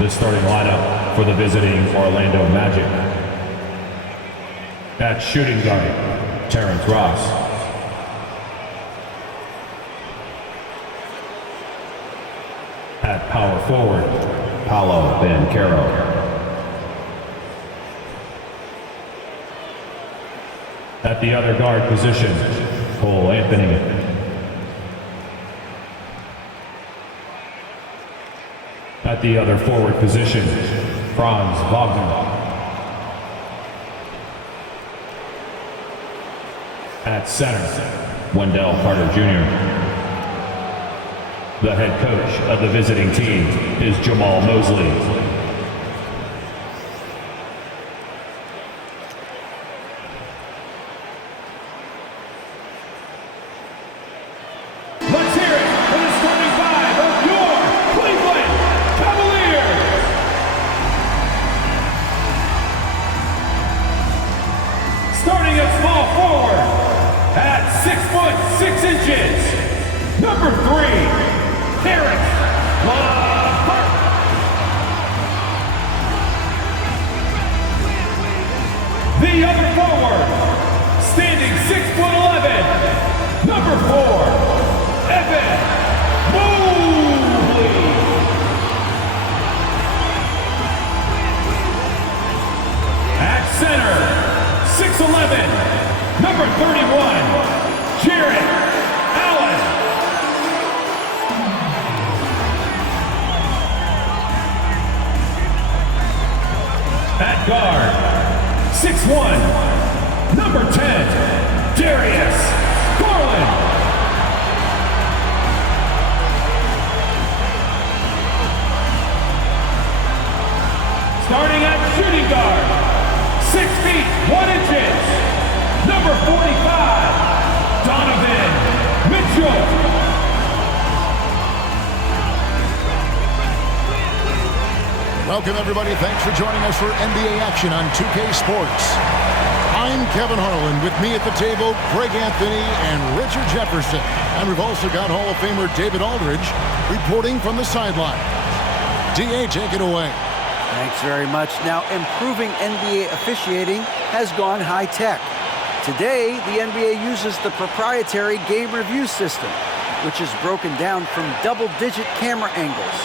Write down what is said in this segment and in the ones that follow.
The starting lineup for the visiting Orlando Magic. At shooting guard, Terrence Ross. At power forward, Paolo Banchero. At the other guard position, Cole Anthony. At the other forward position, Franz Wagner. At center, Wendell Carter Jr. The head coach of the visiting team is Jamal Mosley. Let's hear it for the starting five of your Cleveland Cavaliers. Starting at small forward, at 6'6", number 3, Eric LeVert. The other forward, standing 6'11", number 4, Evan Mobley. At center, 6'11", number 31, Jarrett Allen. At guard, 6'1", number 10, Darius Garland. Starting at shooting guard, 6 feet 1 inches, number 45, Donovan Mitchell. Welcome everybody, thanks for joining us for NBA action on 2K Sports. I'm Kevin Harlan, with me at the table, Greg Anthony and Richard Jefferson. And we've also got Hall of Famer David Aldridge reporting from the sideline. DA, take it away. Thanks very much. Now, improving NBA officiating has gone high-tech. Today, the NBA uses the proprietary game review system, which is broken down from double-digit camera angles.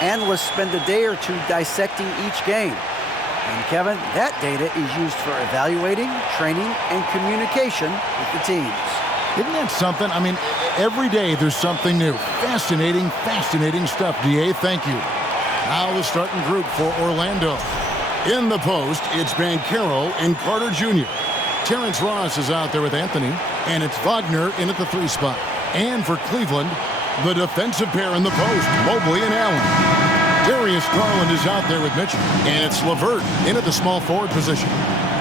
Analysts spend a day or two dissecting each game. And Kevin, that data is used for evaluating, training, and communication with the teams. Isn't that something? I mean, every day there's something new. Fascinating, fascinating stuff, DA. Thank you. Now the starting group for Orlando. In the post, it's Banchero and Carter Jr. Terrence Ross is out there with Anthony, and it's Wagner in at the 3 spot. And for Cleveland, the defensive pair in the post, Mobley and Allen. Darius Garland is out there with Mitchell, and it's LeVert in at the small forward position.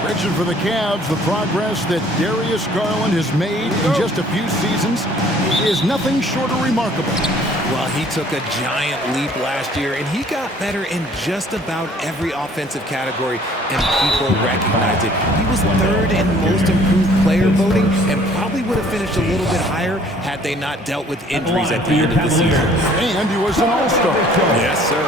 Richard, for the Cavs, the progress that Darius Garland has made in just a few seasons is nothing short of remarkable. Well, he took a giant leap last year, and he got better in just about every offensive category, and people recognized it. He was 3rd in most improved player voting, and probably would have finished a little bit higher had they not dealt with injuries at the end of the season. And he was an all-star. Yes, sir.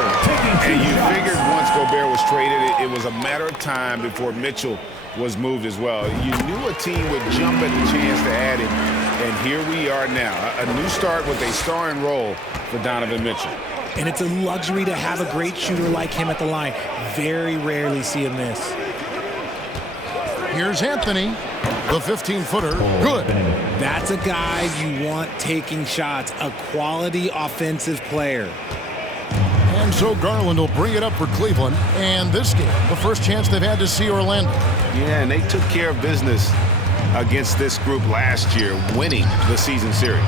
And you figured once Gobert was traded, it was a matter of time before Mitchell was moved as well. You knew a team would jump at the chance to add him, and here we are now. A new start with a starring role for Donovan Mitchell. And it's a luxury to have a great shooter like him at the line. Very rarely see him miss. Here's Anthony, the 15-footer. Good. That's a guy you want taking shots, a quality offensive player. And so Garland will bring it up for Cleveland. And this game, the first chance they've had to see Orlando. Yeah, and they took care of business against this group last year, winning the season series.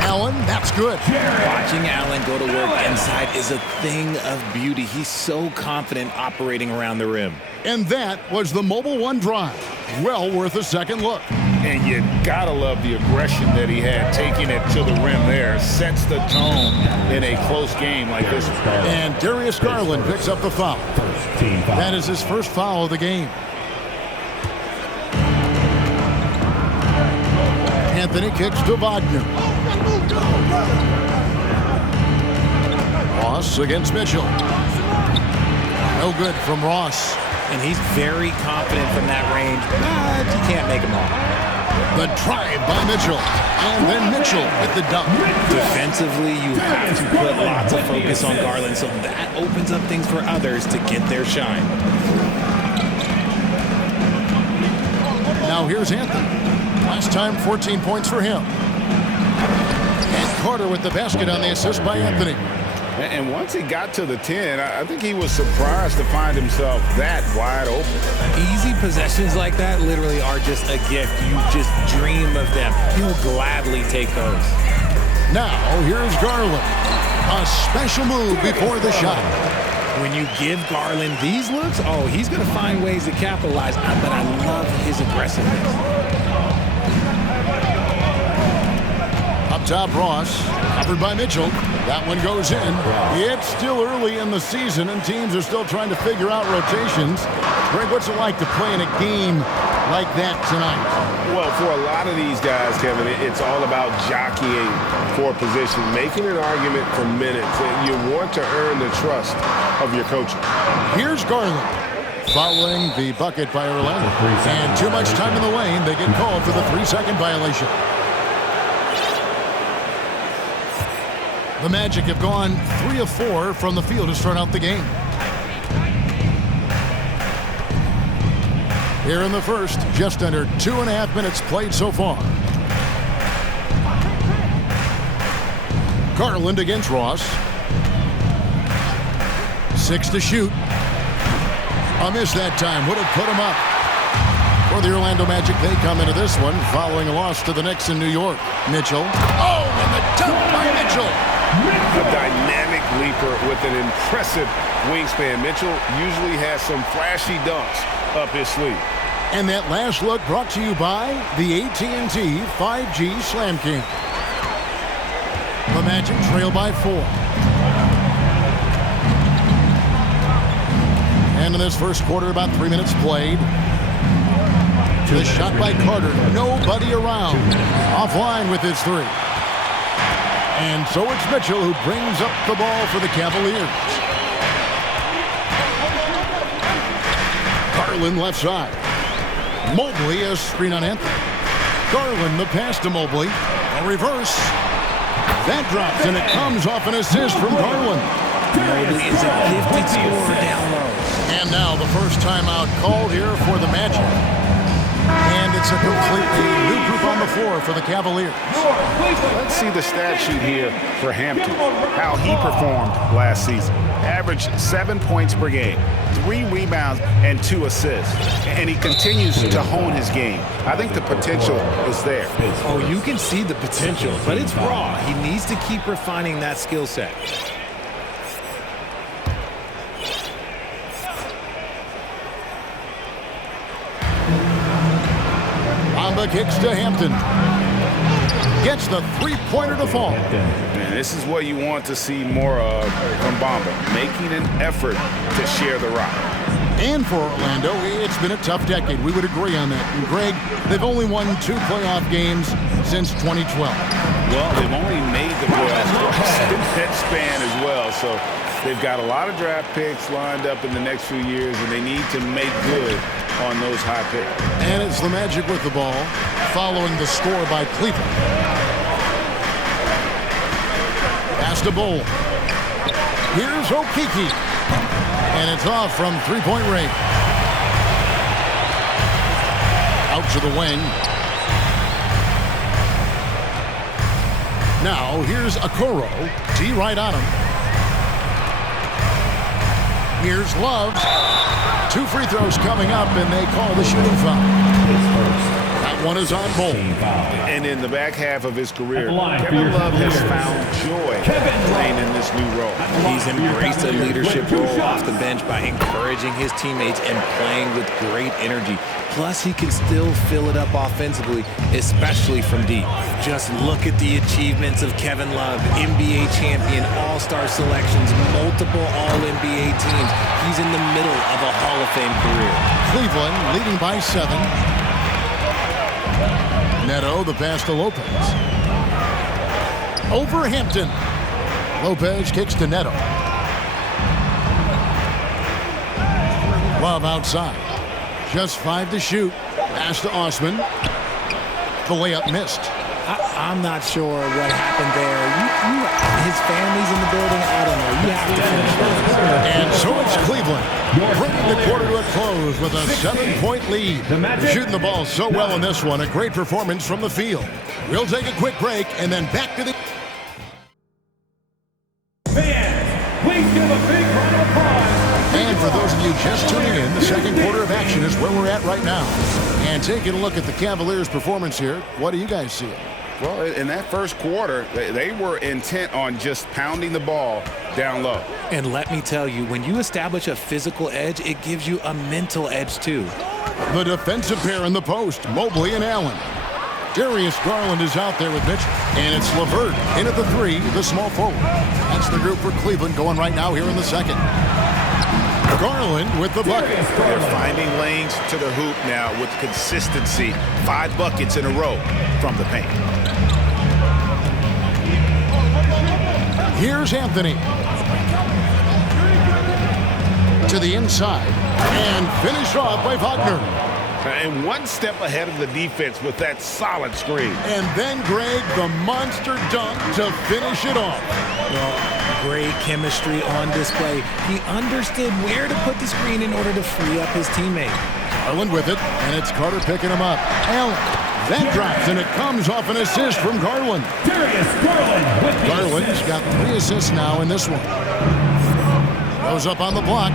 Allen, that's good. Watching Allen go to work inside is a thing of beauty. He's so confident operating around the rim. And that was the Mobile One drive. Well worth a second look. And you gotta love the aggression that he had, taking it to the rim there. Sets the tone in a close game like this. And Darius Garland picks up the foul. That is his first foul of the game. Anthony kicks to Wagner. Ross against Mitchell. No good from Ross. And he's very confident from that range, but you can't make him all. The drive by Mitchell. And then Mitchell with the dunk. Defensively, you have to put lots of focus on Garland, so that opens up things for others to get their shine. Now here's Anthony. Last time, 14 points for him. And Carter with the basket on the assist by Anthony. And once he got to the 10, I think he was surprised to find himself that wide open. Easy possessions like that literally are just a gift. You just dream of them. He'll gladly take those. Now, here's Garland. A special move before the shot. When you give Garland these looks, oh, he's going to find ways to capitalize. But I love his aggressiveness. Up top, Ross. Covered by Mitchell. That one goes in. It's still early in the season, and teams are still trying to figure out rotations. Greg, what's it like to play in a game like that tonight? Well, for a lot of these guys, Kevin, it's all about jockeying for position, making an argument for minutes. And you want to earn the trust of your coach. Here's Garland. Following the bucket by Orlando. And too much time in the lane. They get called for the 3-second violation. The Magic have gone 3 of 4 from the field to start out the game. Here in the first, just under 2.5 minutes played so far. Garland against Ross. 6 to shoot. A miss that time. Would have put him up. For the Orlando Magic, they come into this one following a loss to the Knicks in New York. Mitchell. Oh, and the dunk by Mitchell. A dynamic leaper with an impressive wingspan. Mitchell usually has some flashy dunks up his sleeve. And that last look brought to you by the AT&T 5G Slam King. The Magic trail by 4. And in this first quarter, about 3 minutes played. The shot by Carter. Nobody around. Offline with his 3. And so it's Mitchell who brings up the ball for the Cavaliers. Garland left side. Mobley a screen on Anthony. Garland the pass to Mobley. A reverse. That drops and it comes off an assist from Garland. Mobley is a gifted scorer down low. And now the first timeout called here for the Magic. And it's a completely new group on the floor for the Cavaliers. Let's see the stat sheet here for Hampton, how he performed last season. Averaged 7 points per game, 3 rebounds, and 2 assists. And he continues to hone his game. I think the potential is there. Oh, you can see the potential, but it's raw. He needs to keep refining that skill set. Kicks to Hampton. Gets the 3-pointer to fall. And this is what you want to see more of from Bamba, making an effort to share the rock. And for Orlando, it's been a tough decade. We would agree on that. And Greg, they've only won 2 playoff games since 2012. Well, they've only made the playoffs twice in that span as well. So they've got a lot of draft picks lined up in the next few years, and they need to make good on those high picks. And it's the Magic with the ball, following the score by Cleveland. Pass to Bull. Here's Okeke. And it's off from 3-point range. Out to the wing. Now here's Okoro. D right on him. Here's Love. 2 free throws coming up, and they call the shooting foul. That one is on Bull. And in the back half of his career, Kevin Love has found joy playing in this new role. He's embraced a leadership role off the bench by encouraging his teammates and playing with great energy. Plus, he can still fill it up offensively, especially from deep. Just look at the achievements of Kevin Love, NBA champion, all-star selections, multiple All-NBA teams. He's in the middle of a Hall of Fame career. Cleveland leading by 7. Neto, the pass to Lopez. Over Hampton. Lopez kicks to Neto. Love outside. Just 5 to shoot. Pass to Osman. The layup missed. I'm not sure what happened there. His family's in the building. I don't know. You have to finish that. And so it's Cleveland, bringing the quarter to a close with a 7-point lead. Shooting the ball so well in this one. A great performance from the field. We'll take a quick break and then back to the... Fans, please give a big round of applause. And for those of you just tuning in, the second quarter of action is where we're at right now. And taking a look at the Cavaliers' performance here, what do you guys see? Well, in that first quarter, they were intent on just pounding the ball down low. And let me tell you, when you establish a physical edge, it gives you a mental edge too. The defensive pair in the post, Mobley and Allen. Darius Garland is out there with Mitch, and it's LeVert in at the 3, the small forward. That's the group for Cleveland going right now here in the second. Garland with the bucket. They're finding lanes to the hoop now with consistency. 5 buckets in a row from the paint. Here's Anthony. To the inside. And finished off by Wagner. And one step ahead of the defense with that solid screen. And then Greg, the monster dunk to finish it off. Well, great chemistry on display. He understood where to put the screen in order to free up his teammate. Garland with it, and it's Carter picking him up. Allen, that drops, and it comes off an assist from Garland. Darius Garland with the Garland's got 3 assists now in this one. Goes up on the block.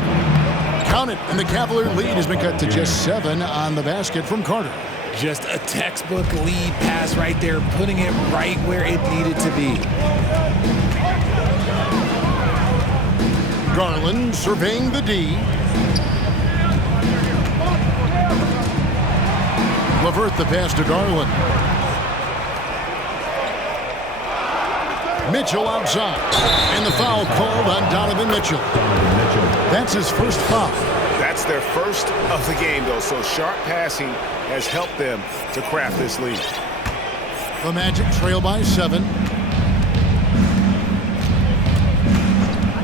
Count it, and the Cavalier lead has been cut to just 7 on the basket from Carter. Just a textbook lead pass right there, putting it right where it needed to be. Garland surveying the D. LeVert the pass to Garland. Mitchell outside. And the foul called on Donovan Mitchell. That's his first foul. That's their first of the game, though, so sharp passing has helped them to craft this lead. The Magic trail by 7.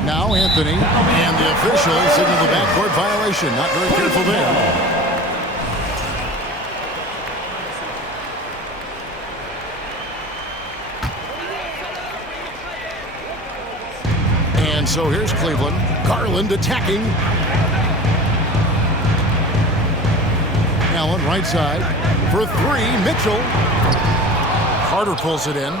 Now Anthony, and the official signaled the backcourt violation. Not very careful there. And so here's Cleveland. Garland attacking. Allen right side for 3. Mitchell. Carter pulls it in.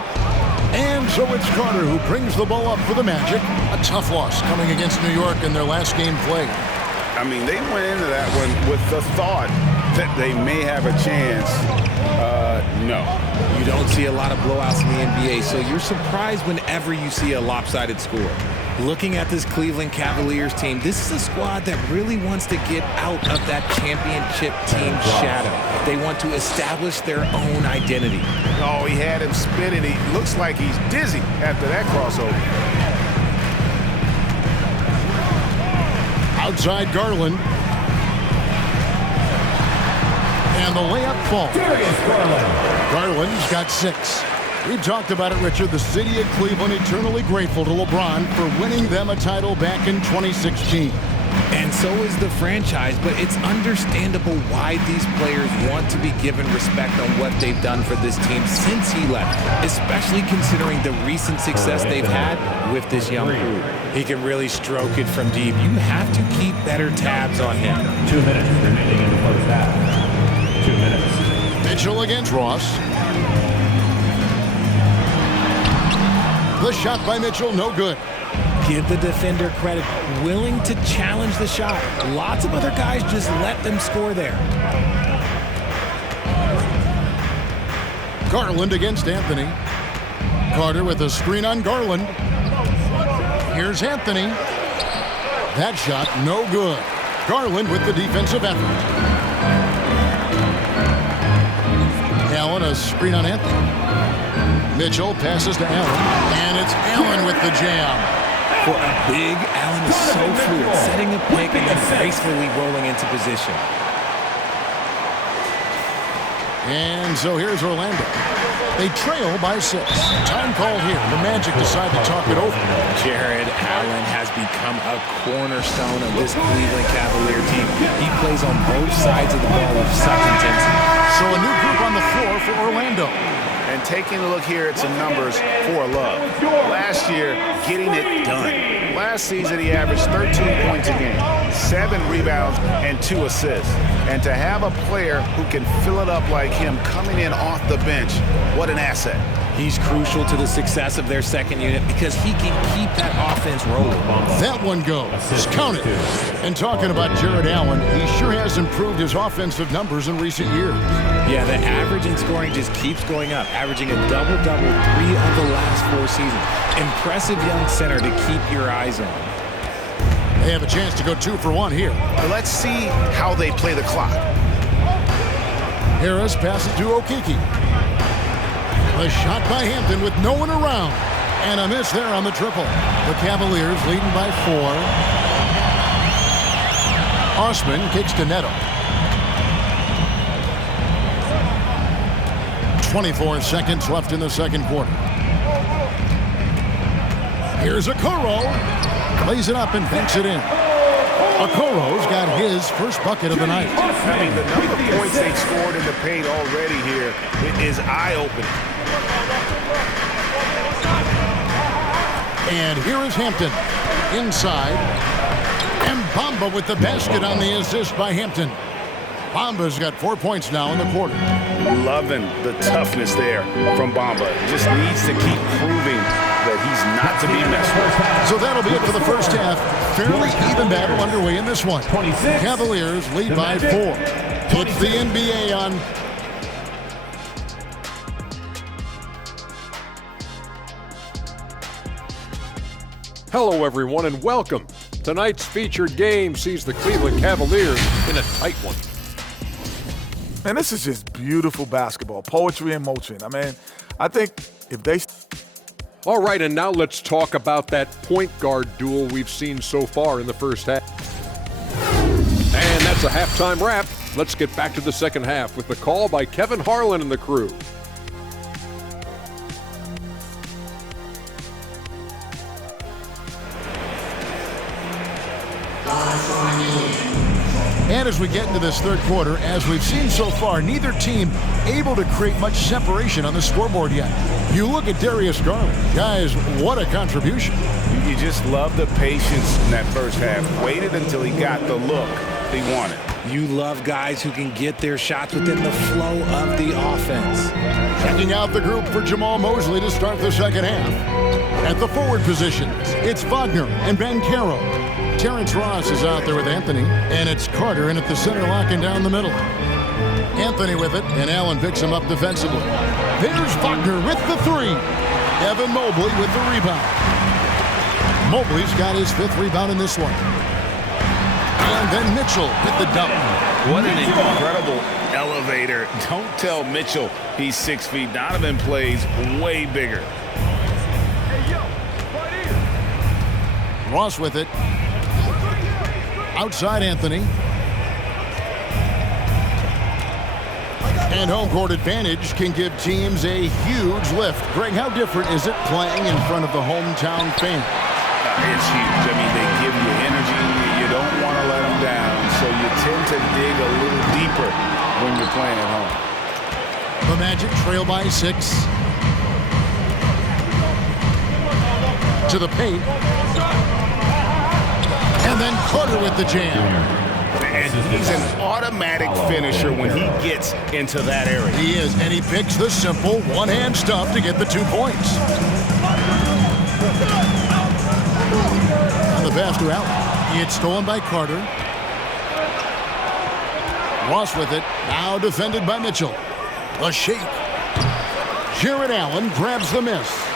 And so it's Carter who brings the ball up for the Magic. A tough loss coming against New York in their last game played. I mean, they went into that one with the thought that they may have a chance. No. You don't see a lot of blowouts in the NBA, so you're surprised whenever you see a lopsided score. Looking at this Cleveland Cavaliers team, this is a squad that really wants to get out of that championship team shadow. They want to establish their own identity. Oh, he had him spinning. He looks like he's dizzy after that crossover. Outside Garland. And the layup falls. Darius Garland. Garland's got 6. We've talked about it, Richard. The city of Cleveland eternally grateful to LeBron for winning them a title back in 2016. And so is the franchise, but it's understandable why these players want to be given respect on what they've done for this team since he left, especially considering the recent success they've had with this young crew. He can really stroke it from deep. You have to keep better tabs on him. 2 minutes remaining in the first half. 2 minutes. Mitchell against Ross. The shot by Mitchell, no good. Give the defender credit, willing to challenge the shot. Lots of other guys just let them score there. Garland against Anthony. Carter with a screen on Garland. Here's Anthony. That shot, no good. Garland with the defensive effort. Allen, a screen on Anthony. Mitchell passes to Allen, and it's Allen with the jam. For a big, Allen is so fluid, setting a pick and then gracefully rolling into position. And so here's Orlando. They trail by 6. Time called here. The Magic decide to talk it over. Jared Allen has become a cornerstone of this Cleveland Cavalier team. He plays on both sides of the ball with such intensity. So a new group on the floor for Orlando. And taking a look here at some numbers for Love. Last year, getting it done. Last season, he averaged 13 points a game, 7 rebounds, and 2 assists. And to have a player who can fill it up like him coming in off the bench, what an asset. He's crucial to the success of their second unit because he can keep that offense rolling. That one goes. Just count it. And talking about Jared Allen, he sure has improved his offensive numbers in recent years. Yeah, the average in scoring just keeps going up, averaging a double-double 3 of the last 4 seasons. Impressive young center to keep your eyes on. They have a chance to go 2 for 1 here. Let's see how they play the clock. Harris passes to Okeke. A shot by Hampton with no one around. And a miss there on the triple. The Cavaliers leading by 4. Osman kicks to Neto. 24 seconds left in the second quarter. Here's Okoro. Plays it up and banks it in. Okoro's got his first bucket of the night. I mean, the number of points they've scored in the paint already here is eye-opening. And here is Hampton. Inside. And Bamba with the basket on the assist by Hampton. Bamba's got 4 points now in the quarter. Loving the toughness there from Bamba. Just needs to keep proving that he's not to be messed with. So that'll be it for the first half. Fairly even battle underway in this one. Cavaliers lead by 4. It's the NBA on. Hello, everyone, and welcome. Tonight's featured game sees the Cleveland Cavaliers in a tight one. Man, this is just beautiful basketball, poetry in motion. I mean, I think if they... All right, and now let's talk about that point guard duel we've seen so far in the first half. And that's a halftime wrap. Let's get back to the second half with the call by Kevin Harlan and the crew. And as we get into this third quarter, as we've seen so far, neither team able to create much separation on the scoreboard yet. You look at Darius Garland. Guys, what a contribution. You just love the patience in that first half. Waited until he got the look he wanted. You love guys who can get their shots within the flow of the offense. Checking out the group for Jamal Mosley to start the second half. At the forward positions, it's Wagner and Banchero. Terrence Ross is out there with Anthony, and it's Carter in at the center locking down the middle. Anthony with it, and Allen picks him up defensively. There's Wagner with the 3. Evan Mobley with the rebound. Mobley's got his 5th rebound in this one. And then Mitchell with the dunk. What an incredible elevator. Don't tell Mitchell he's 6 feet. Donovan plays way bigger. Ross with it. Outside Anthony. And home court advantage can give teams a huge lift. Greg, how different is it playing in front of the hometown fans? It's huge. I mean, they give you energy. You don't want to let them down, so you tend to dig a little deeper when you're playing at home. The Magic trail by 6. To the paint. And then Carter with the jam. And he's an automatic finisher when he gets into that area. He is, and he picks the simple one-hand stuff to get the 2 points. On the pass to Allen. It's stolen by Carter. Ross with it. Now defended by Mitchell. A shake. Jared Allen grabs the miss.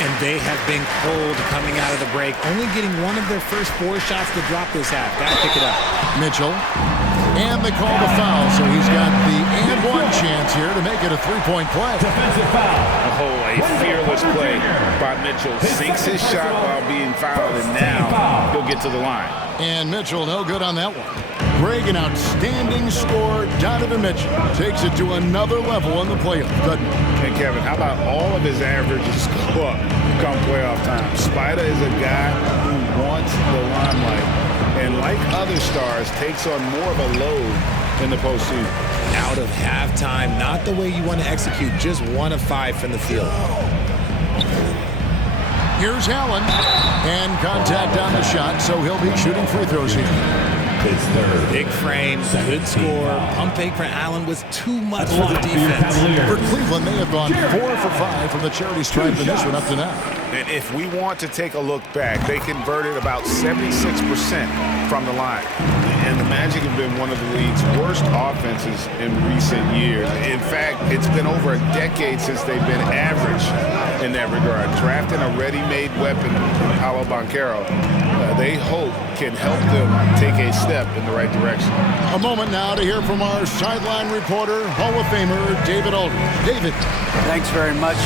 And they have been cold coming out of the break, only getting one of their first 4 shots to drop this half. Gotta pick it up. Mitchell. And they call the foul, so he's got the and one chance here to make it a three-point play. Defensive foul. Oh, a fearless play by Mitchell. Sinks his shot while being fouled, and now he'll get to the line. And Mitchell, no good on that one. Greg, an outstanding scorer. Donovan Mitchell takes it to another level in the playoffs, doesn't he? And Kevin, how about all of his averages go up come playoff time? Spider is a guy who wants the limelight, and like other stars, takes on more of a load in the postseason. Out of halftime, not the way you want to execute, just 1 of 5 from the field. Here's Allen, and contact on the shot, so he'll be shooting free throws here. Big frame, good score. Pump fake for Allen was too much for the defense. For Cleveland, they have gone 4 for 5 from the charity stripe in this one up to now. And if we want to take a look back, they converted about 76% from the line. And the Magic have been one of the league's worst offenses in recent years. In fact, it's been over a decade since they've been average in that regard. Drafting a ready-made weapon in Paolo Banchero, they hope can help them take a step in the right direction. A moment now to hear from our sideline reporter, Hall of Famer David Aldridge. David. Thanks very much.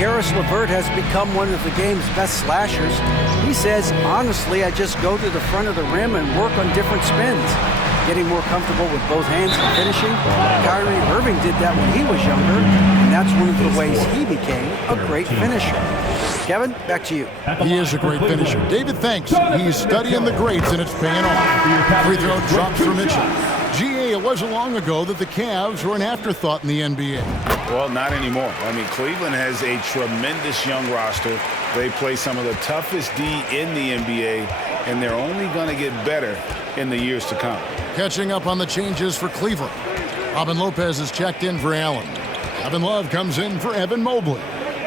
Karis LeVert has become one of the game's best slashers. He says, honestly, I just go to the front of the rim and work on different spins, getting more comfortable with both hands and finishing. Kyrie Irving did that when he was younger, and that's one of the ways he became a great finisher. Kevin, back to you. He is a great finisher. David, thanks. He's studying the greats, and it's paying off. Free throw drops for Mitchell. GA, it wasn't long ago that the Cavs were an afterthought in the NBA. Well, not anymore. I mean, Cleveland has a tremendous young roster. They play some of the toughest D in the NBA, and they're only going to get better in the years to come. Catching up on the changes for Cleveland. Robin Lopez is checked in for Allen. Kevin Love comes in for Evan Mobley.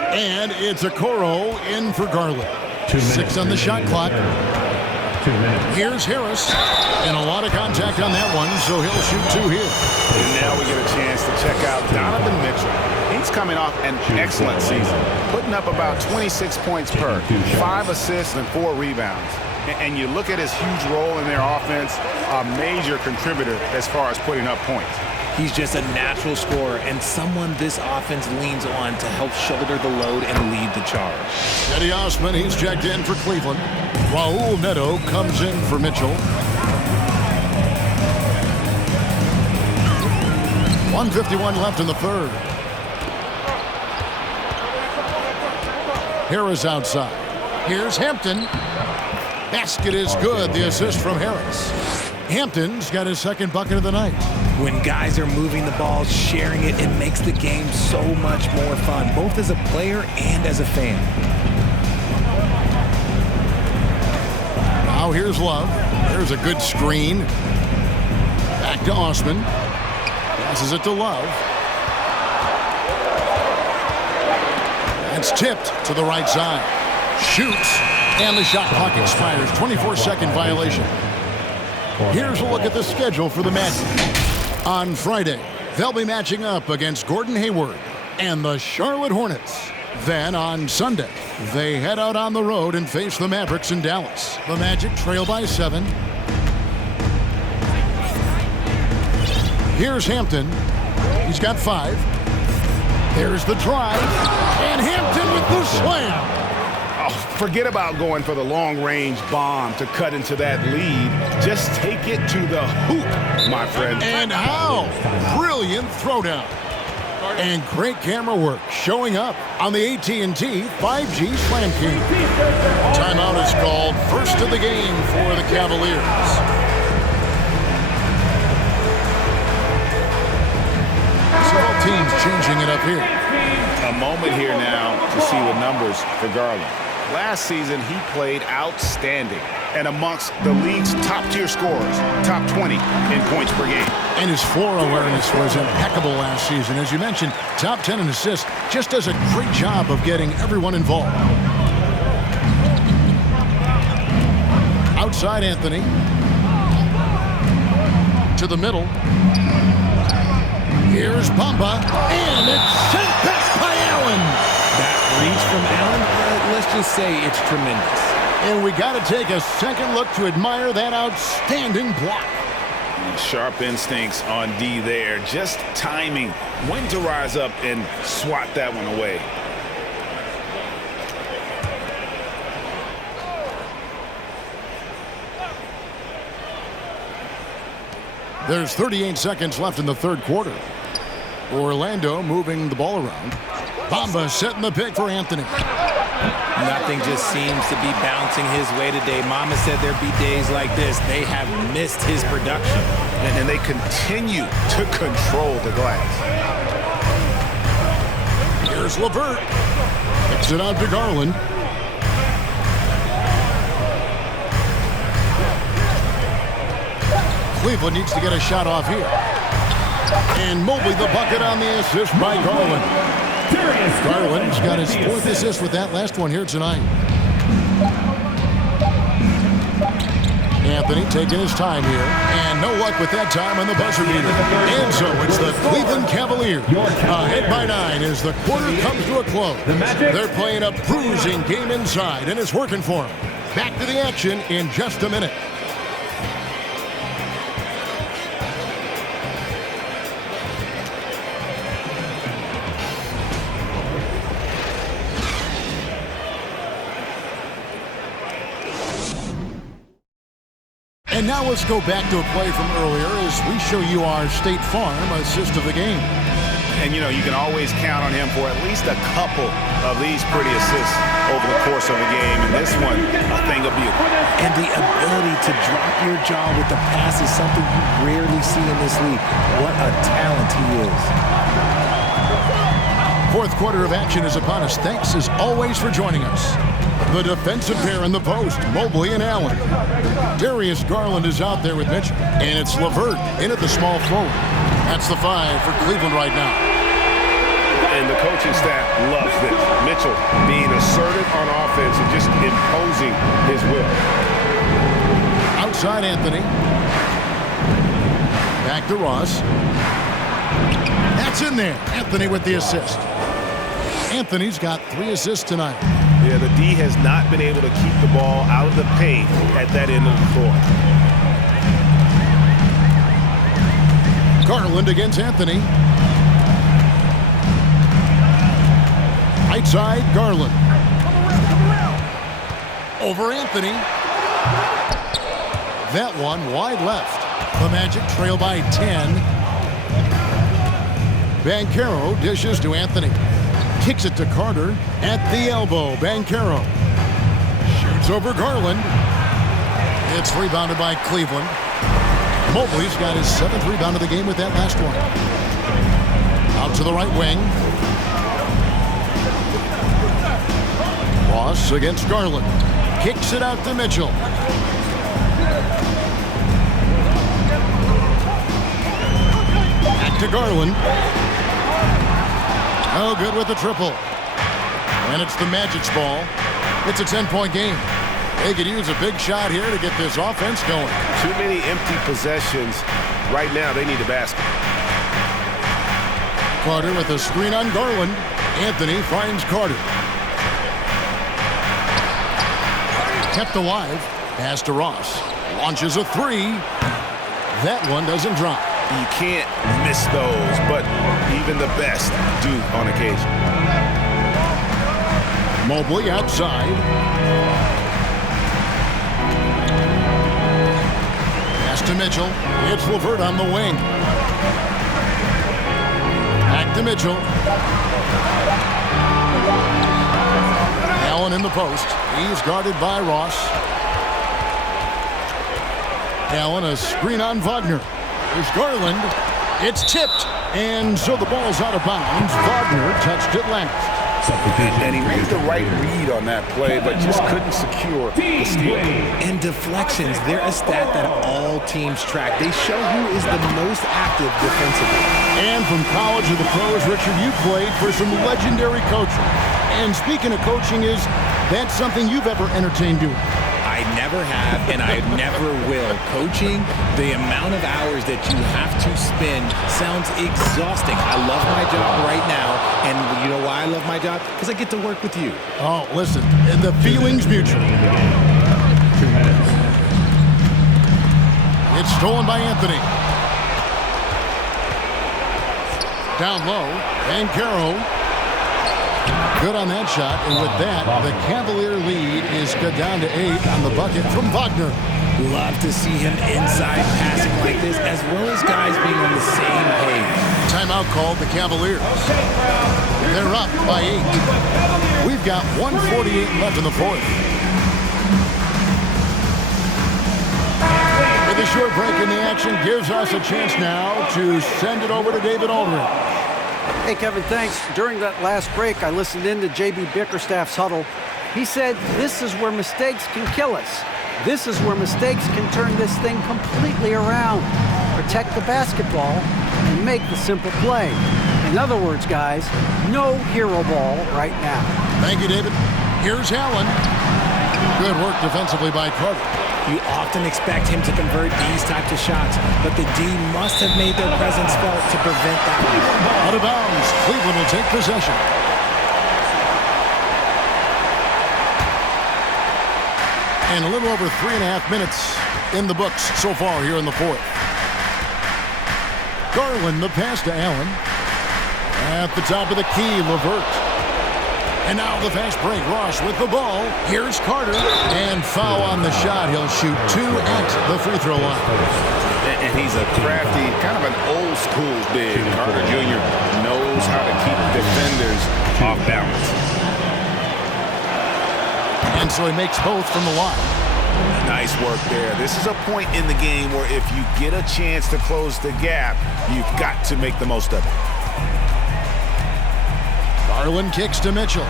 And it's Okoro in for Garland. 6 on the shot clock. 2 minutes. Here's Harris. And a lot of contact on that one, so he'll shoot 2 here. And now we get a chance to check out Donovan Mitchell. He's coming off an excellent season, putting up about 26 points per, 5 assists and 4 rebounds. And you look at his huge role in their offense, a major contributor as far as putting up points. He's just a natural scorer and someone this offense leans on to help shoulder the load and lead the charge. Eddie Osman, he's checked in for Cleveland. Raul Neto comes in for Mitchell. 1:51 left in the third. Harris outside. Here's Hampton. Basket is good. The assist from Harris. Hampton's got his second bucket of the night. When guys are moving the ball, sharing it, it makes the game so much more fun, both as a player and as a fan. Now here's Love. There's a good screen. Back to Osman. Passes it to Love. It's tipped to the right side. Shoots. And the shot clock expires. 24-second violation. Here's a look at the schedule for the Magic. On Friday, they'll be matching up against Gordon Hayward and the Charlotte Hornets. Then on Sunday, they head out on the road and face the Mavericks in Dallas. The Magic trail by 7. Here's Hampton. He's got 5. There's the drive. And Hampton with the slam. Oh, forget about going for the long-range bomb to cut into that lead. Just take it to the hoop, my friend. And how? Brilliant throwdown. And great camera work showing up on the AT&T 5G Slam King. Timeout is called. First of the game for the Cavaliers. Several teams changing it up here. A moment here now to see the numbers for Garland. Last season, he played outstanding and amongst the league's top-tier scorers, top 20 in points per game. And his floor awareness was impeccable last season. As you mentioned, top 10 in assists, just does a great job of getting everyone involved. Outside Anthony. To the middle. Here's Bamba, and it's sent back by Allen. That reach from Allen, let's just say it's tremendous. And we got to take a second look to admire that outstanding block. Sharp instincts on D there. Just timing when to rise up and swat that one away. There's 38 seconds left in the third quarter. Orlando moving the ball around. Bamba setting the pick for Anthony. Nothing just seems to be bouncing his way today. Mama said there'd be days like this. They have missed his production. And they continue to control the glass. Here's LeVert. Kicks it out to Garland. Cleveland needs to get a shot off here. And Mobley the bucket on the assist by Garland. Garland's got his fourth assist with that last one here tonight. Anthony taking his time here. And no luck with that time on the buzzer beater. And so it's the Cleveland Cavaliers ahead by 9 as the quarter comes to a close. They're playing a bruising game inside, and it's working for them. Back to the action in just a minute. And now let's go back to a play from earlier as we show you our State Farm assist of the game. And, you know, you can always count on him for at least a couple of these pretty assists over the course of a game. And this one, a thing of beauty. And the ability to drop your jaw with the pass is something you rarely see in this league. What a talent he is. Fourth quarter of action is upon us. Thanks as always for joining us. The defensive pair in the post, Mobley and Allen. Darius Garland is out there with Mitchell. And it's LeVert in at the small forward. That's the 5 for Cleveland right now. And the coaching staff loves this. Mitchell being assertive on offense and just imposing his will. Outside Anthony. Back to Ross. That's in there. Anthony with the assist. Anthony's got 3 assists tonight. Yeah, the D has not been able to keep the ball out of the paint at that end of the floor. Garland against Anthony. Right side, Garland. Over Anthony. That one wide left. The Magic trail by 10. Banchero dishes to Anthony. Kicks it to Carter at the elbow. Banchero shoots over Garland. It's rebounded by Cleveland. Mobley's got his 7th rebound of the game with that last one. Out to the right wing. Ross against Garland. Kicks it out to Mitchell. Back to Garland. Oh, good with the triple. And it's the Magic's ball. It's a 10-point game. They could use a big shot here to get this offense going. Too many empty possessions. Right now, they need a basket. Carter with a screen on Garland. Anthony finds Carter. Kept alive. Pass to Ross. Launches a 3. That one doesn't drop. You can't miss those, but even the best do on occasion. Mobley outside. Pass to Mitchell. It's LeVert on the wing. Back to Mitchell. Allen in the post. He's guarded by Ross. Allen, a screen on Wagner. There's Garland. It's tipped. And so the ball's out of bounds. Wagner touched it last. And he made the right read on that play, but just couldn't secure the steal. And deflections, they're a stat that all teams track. They show who is the most active defensively. And from college to the pros, Richard, you played for some legendary coaching. And speaking of coaching, is that something you've ever entertained doing? I never have, and I never will. Coaching, the amount of hours that you have to spend sounds exhausting. I love my job right now, and you know why I love my job? Because I get to work with you. Oh, listen, the feeling's mutual. It's stolen by Anthony. Down low, and Caro. Good on that shot, and with that, the Cavalier lead is cut down to 8 on the bucket from Wagner. Love to see him inside passing like this, as well as guys being on the same page. Timeout called the Cavaliers. They're up by 8. We've got 1:48 left in the fourth. With a short break in the action gives us a chance now to send it over to David Aldridge. Hey, Kevin, thanks. During that last break, I listened in to J.B. Bickerstaff's huddle. He said, this is where mistakes can kill us. This is where mistakes can turn this thing completely around. Protect the basketball and make the simple play. In other words, guys, no hero ball right now. Thank you, David. Here's Allen. Good work defensively by Carter. You often expect him to convert these types of shots, but the D must have made their presence felt to prevent that. Out of bounds. Cleveland will take possession. And a little over 3.5 minutes in the books so far here in the fourth. Garland, the pass to Allen. At the top of the key, LeVert. And now the fast break. Ross with the ball. Here's Carter. And foul on the shot. He'll shoot 2 at the free throw line. And he's a crafty, kind of an old school big. Carter Jr. knows how to keep defenders off balance. And so he makes both from the line. Nice work there. This is a point in the game where if you get a chance to close the gap, you've got to make the most of it. Garland kicks to Mitchell.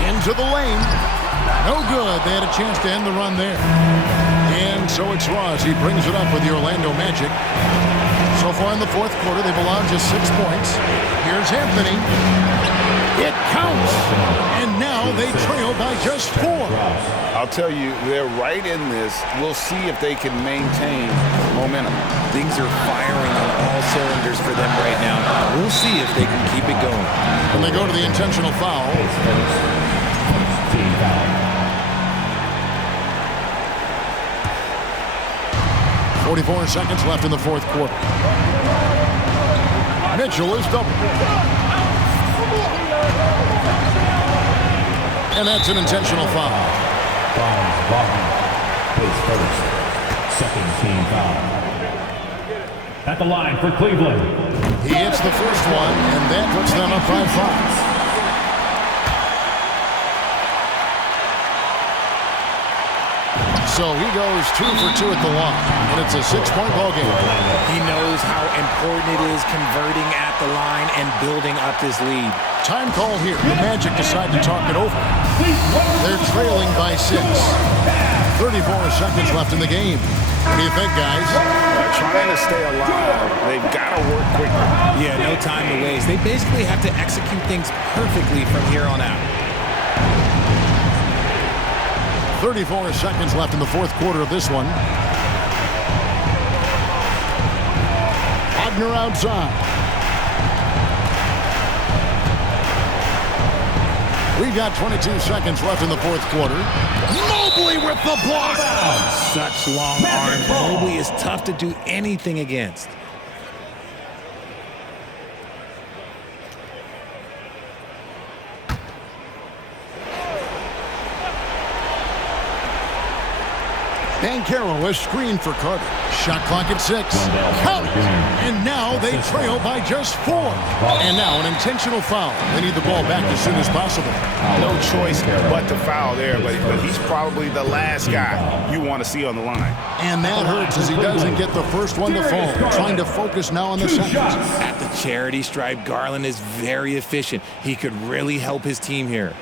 Into the lane. No good. They had a chance to end the run there. And so it's Ross. He brings it up with the Orlando Magic. So far in the fourth quarter, they've allowed just 6 points. Here's Anthony. It counts. And now they trail by just 4. I'll tell you, they're right in this. We'll see if they can maintain momentum. Things are firing on all cylinders for them right now. We'll see if they can keep it going. And they go to the intentional foul. 44 seconds left in the fourth quarter. Mitchell is double. And that's an intentional foul. His first, second team foul. At the line for Cleveland. He hits the first one, and that puts them up by 5. So he goes 2 for 2 at the line, and it's a 6-point ball game. He knows how important it is converting at the line and building up this lead. Time call here. The Magic decide to talk it over. They're trailing by 6. 34 seconds left in the game. What do you think, guys? They're trying to stay alive. They've got to work quickly. Yeah, no time to waste. They basically have to execute things perfectly from here on out. 34 seconds left in the fourth quarter of this one. Wagner outside. We've got 22 seconds left in the fourth quarter. Mobley with the block. Such long arms. Mobley is tough to do anything against. Bancaro is screened for Carter. Shot clock at 6. Count! And now they trail by just 4. And now an intentional foul. They need the ball back as soon as possible. No choice but to foul there, but he's probably the last guy you want to see on the line. And that hurts as he doesn't get the first one to fall. Trying to focus now on the second. At the charity stripe, Garland is very efficient. He could really help his team here.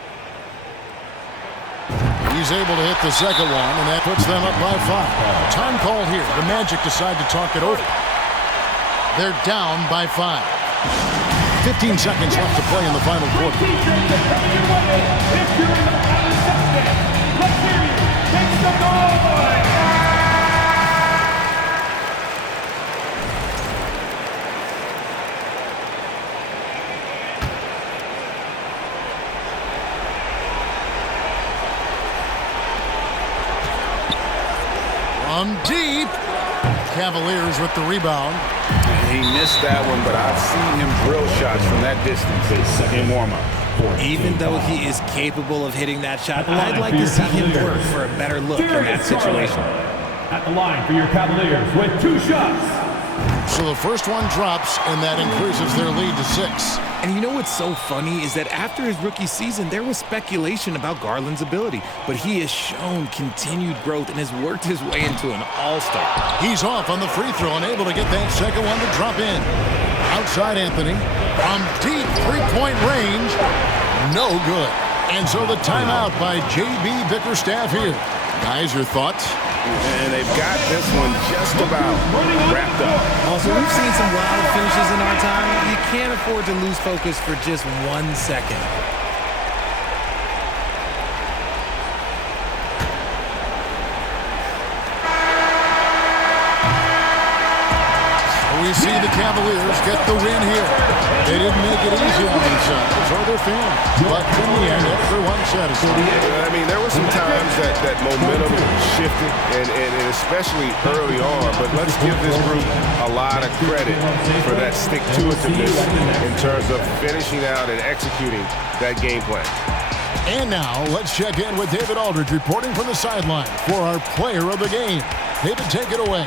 He's able to hit the second one, and that puts them up by 5. Time call here. The Magic decide to talk it over. They're down by 5. 15 seconds left to play in the final quarter. From deep. Cavaliers with the rebound. He missed that one, but I've seen him drill shots from that distance in warm-up. Even though he is capable of hitting that shot, I'd like to see him work for a better look in that situation. At the line for your Cavaliers with 2 shots. So the first one drops, and that increases their lead to 6. And you know what's so funny is that after his rookie season, there was speculation about Garland's ability, but he has shown continued growth and has worked his way into an all-star. He's off on the free throw and able to get that second one to drop in. Outside Anthony from deep three-point range. No good. And so the timeout by J.B. Bickerstaff here. Guys, your thoughts? And they've got this one just about wrapped up. Also, we've seen some wild finishes in our time. You can't afford to lose focus for just 1 second. We see the Cavaliers get the win here. They didn't make it easy on themselves or their fans, but in the end, everyone's satisfied. I mean, there were some times that momentum shifted, and especially early on, but let's give this group a lot of credit for that stick-to-itiveness in terms of finishing out and executing that game plan. And now, let's check in with David Aldridge reporting from the sideline for our player of the game. David, take it away.